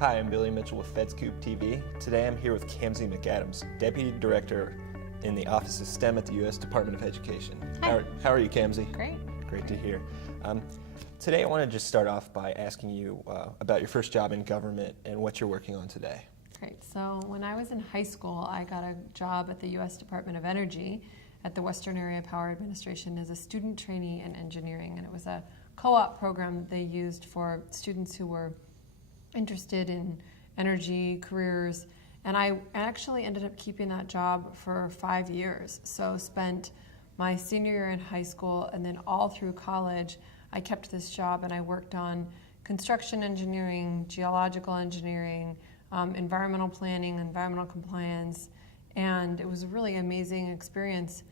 Hi, I'm Billy Mitchell with FedScoop TV. Today I'm here with Camsie McAdams, Deputy Director in the Office of STEM at the U.S. Department of Education. Hi. How are you, Camsie? Great. Great to hear. Today I want to just start off by asking you about your first job in government and what you're working on today. Great. So when I was in high school, I got a job at the U.S. Department of Energy at the Western Area Power Administration as a student trainee in engineering. And it was a co-op program that they used for students who were interested in energy careers. And I actually ended up keeping that job for 5 years. So spent my senior year in high school and then all through college, I kept this job and I worked on construction engineering, geological engineering, environmental planning, environmental compliance, and it was a really amazing experience.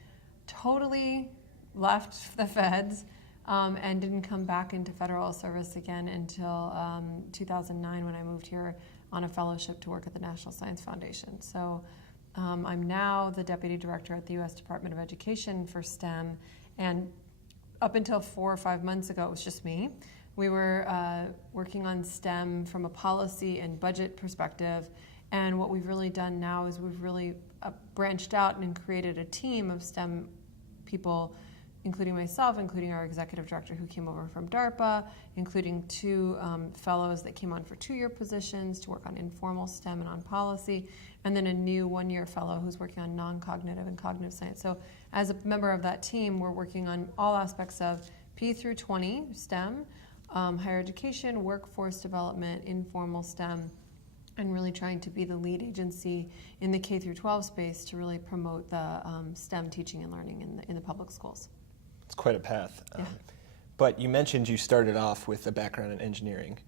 Totally left the feds and didn't come back into federal service again until 2009 when I moved here on a fellowship to work at the National Science Foundation. So I'm now the Deputy Director at the U.S. Department of Education for STEM, and up until 4 or 5 months ago, it was just me. We were working on STEM from a policy and budget perspective, and what we've really done now is we've really branched out and created a team of STEM people, including myself, including our executive director who came over from DARPA, including 2 fellows that came on for 2-year positions to work on informal STEM and on policy, and then a new 1-year fellow who's working on non-cognitive and cognitive science. So as a member of that team, we're working on all aspects of P through 20 STEM, higher education, workforce development, informal STEM, and really trying to be the lead agency in the K through 12 space to really promote the STEM teaching and learning in the public schools. It's quite a path. Yeah. But you mentioned you started off with a background in engineering.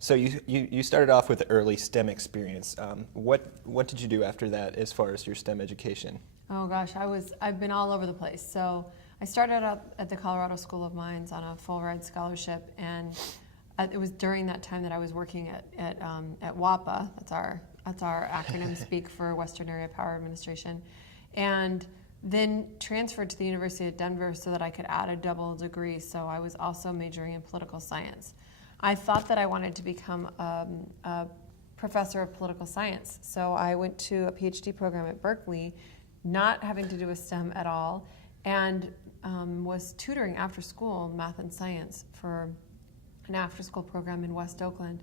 So you started off with early STEM experience. What did you do after that as far as your STEM education? Oh gosh, I've been all over the place. So I started out at the Colorado School of Mines on a full ride scholarship, and it was during that time that I was working at WAPA. That's our acronym speak for Western Area Power Administration, and then transferred to the University of Denver so that I could add a double degree. So I was also majoring in political science. I thought that I wanted to become a professor of political science. So I went to a PhD program at Berkeley, not having to do with STEM at all, and was tutoring after school math and science for an after-school program in West Oakland,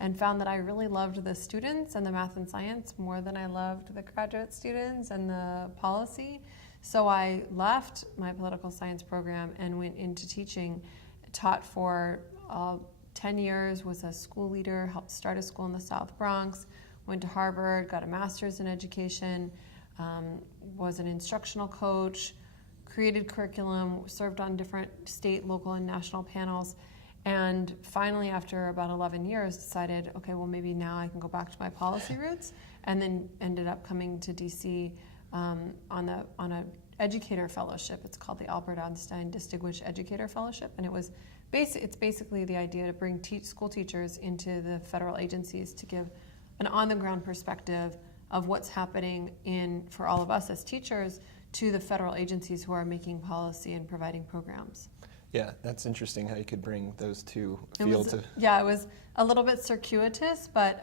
and found that I really loved the students and the math and science more than I loved the graduate students and the policy. So I left my political science program and went into teaching, taught for 10 years, was a school leader, helped start a school in the South Bronx, went to Harvard, got a master's in education, was an instructional coach, created curriculum, served on different state, local, and national panels, and finally, after about 11 years, decided, okay, well, maybe now I can go back to my policy roots, and then ended up coming to DC on a Educator fellowship. It's called the Albert Einstein Distinguished Educator Fellowship, and it's basically the idea to bring school teachers into the federal agencies to give an on-the-ground perspective of what's happening for all of us as teachers to the federal agencies who are making policy and providing programs. Yeah, that's interesting how you could bring those two fields. Yeah, it was a little bit circuitous, but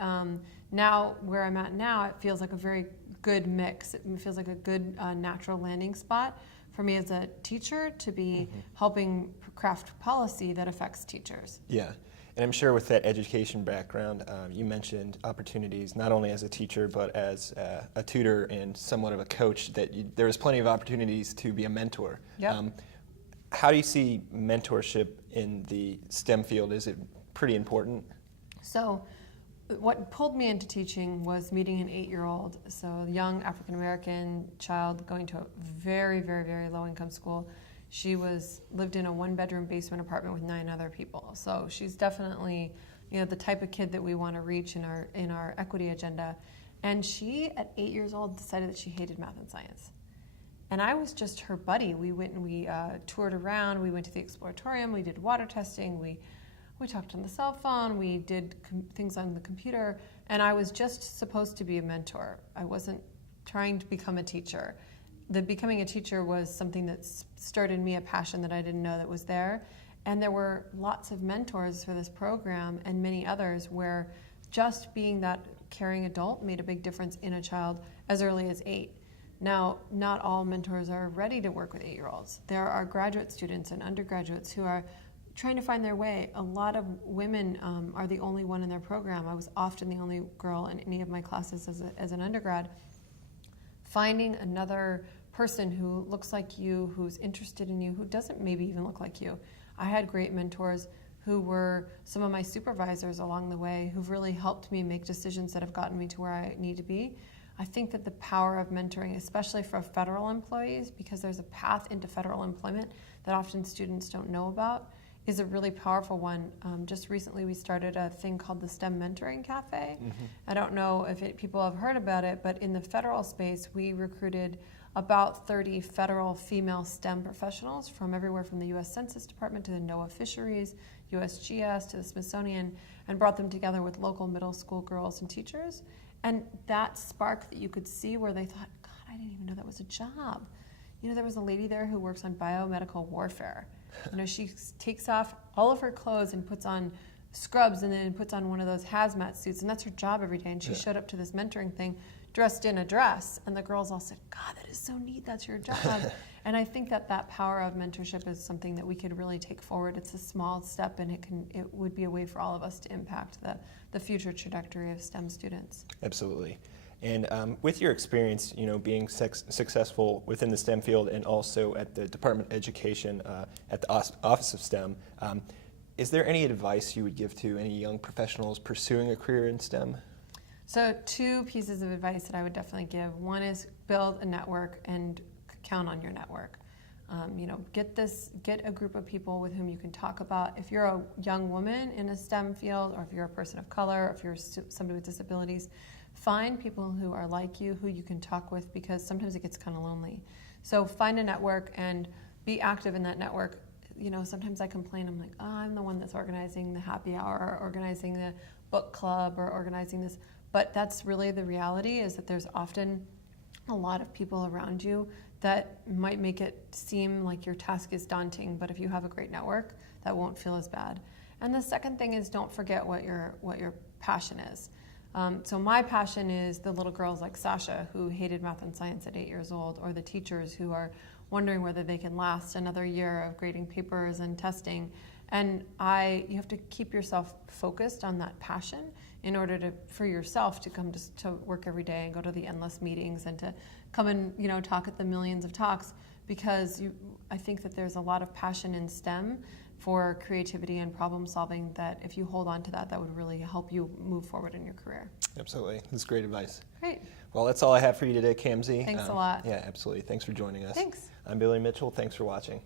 now where I'm at now, it feels like a very good mix. It feels like a good natural landing spot for me as a teacher to be helping craft policy that affects teachers. Yeah, and I'm sure with that education background, you mentioned opportunities not only as a teacher but as a tutor and somewhat of a coach, that there was plenty of opportunities to be a mentor. Yep. How do you see mentorship in the STEM field? Is it pretty important? So what pulled me into teaching was meeting an 8-year-old, so a young African-American child going to a very, very, very low-income school. She lived in a 1-bedroom basement apartment with 9 other people. So she's definitely, the type of kid that we want to reach in our equity agenda. And she, at 8 years old, decided that she hated math and science. And I was just her buddy. We went and we toured around. We went to the exploratorium. We did water testing. We talked on the cell phone. We did things on the computer. And I was just supposed to be a mentor. I wasn't trying to become a teacher. Becoming a teacher was something that stirred in me a passion that I didn't know that was there. And there were lots of mentors for this program and many others where just being that caring adult made a big difference in a child as early as 8. Now, not all mentors are ready to work with 8-year-olds. There are graduate students and undergraduates who are trying to find their way. A lot of women are the only one in their program. I was often the only girl in any of my classes as an undergrad. Finding another person who looks like you, who's interested in you, who doesn't maybe even look like you. I had great mentors who were some of my supervisors along the way who've really helped me make decisions that have gotten me to where I need to be. I think that the power of mentoring, especially for federal employees, because there's a path into federal employment that often students don't know about, is a really powerful one. Just recently we started a thing called the STEM Mentoring Cafe. I don't know if people have heard about it, but in the federal space we recruited about 30 federal female STEM professionals from everywhere from the U.S. Census Department to the NOAA Fisheries, USGS to the Smithsonian, and brought them together with local middle school girls and teachers. And that spark that you could see where they thought, God, I didn't even know that was a job. You know, there was a lady there who works on biomedical warfare. You know, she takes off all of her clothes and puts on scrubs and then puts on one of those hazmat suits, and that's her job every day. And she showed up to this mentoring thing dressed in a dress, and the girls all said, God, that is so neat, that's your job. And I think that power of mentorship is something that we could really take forward. It's a small step, and it would be a way for all of us to impact the future trajectory of STEM students. Absolutely. And with your experience, you know, being successful within the STEM field and also at the Department of Education at the Office of STEM, is there any advice you would give to any young professionals pursuing a career in STEM? So 2 pieces of advice that I would definitely give. One is build a network and count on your network. You know, get a group of people with whom you can talk about. If you're a young woman in a STEM field, or if you're a person of color, or if you're somebody with disabilities, find people who are like you, who you can talk with, because sometimes it gets kind of lonely. So find a network and be active in that network. You know, sometimes I complain, I'm like, oh, I'm the one that's organizing the happy hour, or organizing the book club, or organizing this. But that's really the reality, is that there's often a lot of people around you that might make it seem like your task is daunting, but if you have a great network, that won't feel as bad. And the second thing is, don't forget what your passion is. So my passion is the little girls like Sasha who hated math and science at 8 years old, or the teachers who are wondering whether they can last another year of grading papers and testing. And you have to keep yourself focused on that passion in order for yourself to come to work every day and go to the endless meetings and to come and, you know, talk at the millions of talks, because I think that there's a lot of passion in STEM for creativity and problem solving that if you hold on to that would really help you move forward in your career. Absolutely. That's great advice. Great. Well, that's all I have for you today, Camsie. Thanks a lot. Yeah, absolutely. Thanks for joining us. Thanks. I'm Billy Mitchell. Thanks for watching.